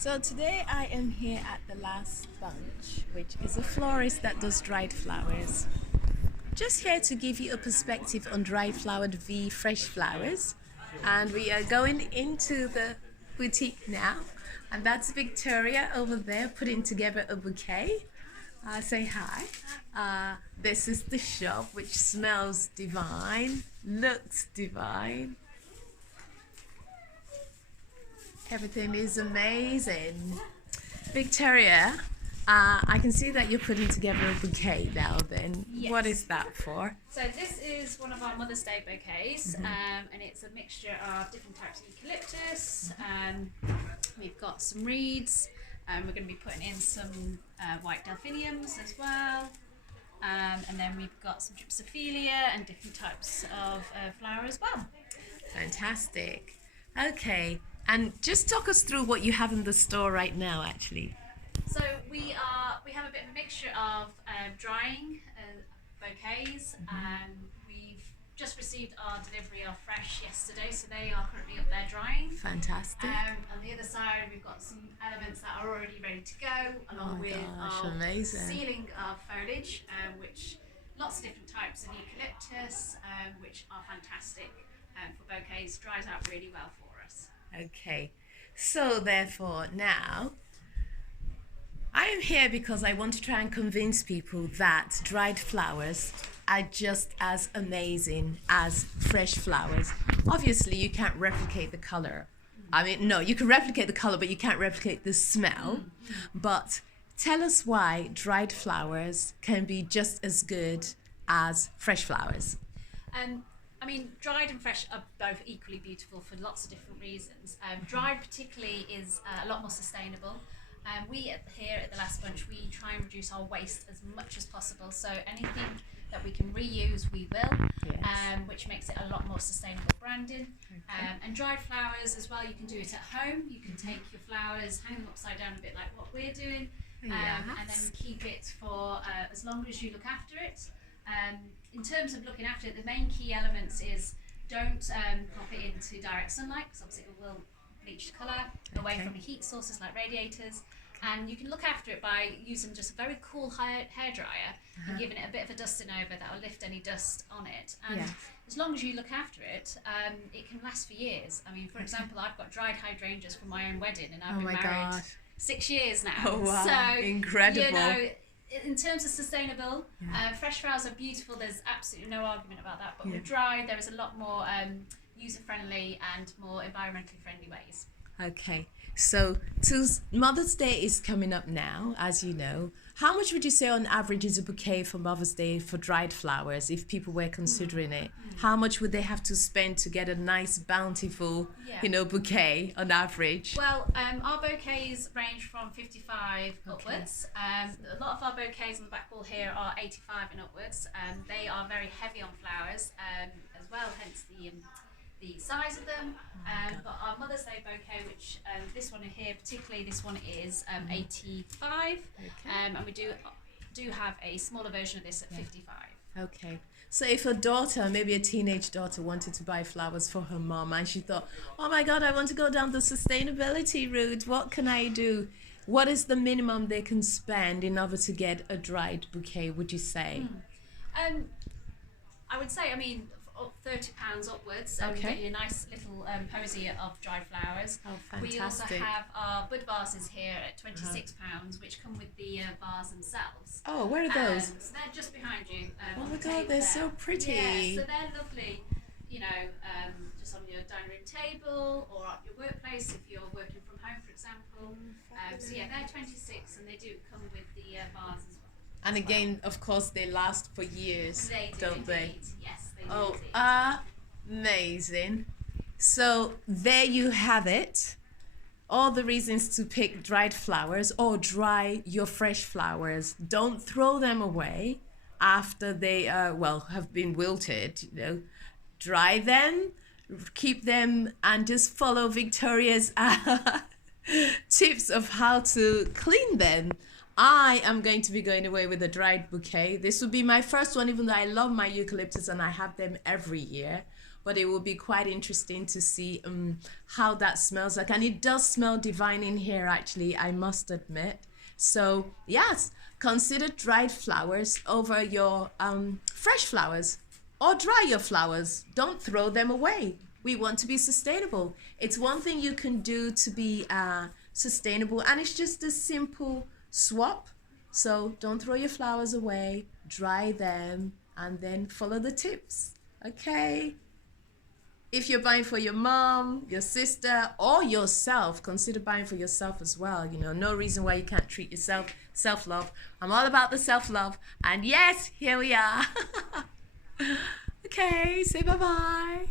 So today I am here at the Last Bunch, which is a florist that does dried flowers. Just here to give you a perspective on dried flowered v fresh flowers. And we are going into the boutique now. And that's Victoria over there putting together a bouquet. Say hi. This is the shop which smells divine, looks divine. Everything is amazing. Victoria, I can see that you're putting together a bouquet now then. Yes. What is that for? So this is one of our Mother's Day bouquets, and it's a mixture of different types of eucalyptus. We've got some reeds, and we're going to be putting in some white delphiniums as well. And then we've got some gypsophilia and different types of flower as well. Fantastic. Okay, and just talk us through what you have in the store right now actually. So we have a bit of a mixture of drying bouquets. We've just received our delivery of fresh yesterday, so they are currently up there drying. Fantastic. On the other side, we've got some elements that are already ready to go, along with gosh, our amazing. ceiling of foliage, which lots of different types of eucalyptus, which are fantastic for bouquets. Dries out really well for us. Okay, so therefore now I am here because I want to try and convince people that dried flowers are just as amazing as fresh flowers. Obviously, you can't replicate the color. I mean, no, you can replicate the color, but you can't replicate the smell. But tell us why dried flowers can be just as good as fresh flowers. I mean, dried and fresh are both equally beautiful for lots of different reasons. Dried particularly is a lot more sustainable. Here at the Last Bunch, we try and reduce our waste as much as possible. So anything that we can reuse, we will, which makes it a lot more sustainable branding. And dried flowers as well, you can do it at home. You can take your flowers, hang them upside down a bit like what we're doing, and then keep it for as long as you look after it. In terms of looking after it, the main key elements is don't pop it into direct sunlight, because obviously it will bleach the colour, away from the heat sources like radiators. And you can look after it by using just a very cool hairdryer and giving it a bit of a dusting over that will lift any dust on it. And as long as you look after it, it can last for years. I mean, for example, I've got dried hydrangeas from my own wedding, and I've been married 6 years now. Oh wow, so, incredible. You know, in terms of sustainable, fresh flowers are beautiful. There's absolutely no argument about that. But with dried, there is a lot more user-friendly and more environmentally friendly ways. Okay, so Mother's Day is coming up now, as you know. How much would you say on average is a bouquet for Mother's Day for dried flowers, if people were considering it? How much would they have to spend to get a nice, bountiful, bouquet on average? Well, our bouquets range from 55 upwards. A lot of our bouquets on the back wall here are 85 and upwards. They are very heavy on flowers as well, hence the size of them. But our Mother's Day bouquet, which this one here, particularly this one is 85, and we do have a smaller version of this at 55. Okay, so if a daughter, maybe a teenage daughter, wanted to buy flowers for her mom and she thought, oh my God, I want to go down the sustainability route, what can I do? What is the minimum they can spend in order to get a dried bouquet, would you say? I would say, I mean, £30 upwards, we get you a nice little posy of dried flowers. Oh, fantastic. We also have our bud vases here at £26, which come with the vase themselves. Oh, where are those? So they're just behind you. Oh my God, they're so pretty. Yeah, so they're lovely, just on your dining room table or at your workplace if you're working from home, for example. So yeah, they're 26 and they do come with the vase as well. And again, of course, they last for years, They do don't indeed. they? Yes, they do Oh, indeed. amazing. So there you have it. All the reasons to pick dried flowers or dry your fresh flowers. Don't throw them away after they have been wilted. Dry them, keep them, and just follow Victoria's tips of how to clean them. I am going to be going away with a dried bouquet. This will be my first one, even though I love my eucalyptus and I have them every year. but it will be quite interesting to see how that smells like. And it does smell divine in here, actually, I must admit. So yes, consider dried flowers over your fresh flowers, or dry your flowers. Don't throw them away. We want to be sustainable. It's one thing you can do to be sustainable, and it's just a simple swap. So don't throw your flowers away, dry them, and then follow the tips. Okay? If you're buying for your mom, your sister, or yourself, consider buying for yourself as well. You know, no reason why you can't treat yourself. Self-love. I'm all about the self-love. And yes, here we are. Okay, say bye-bye.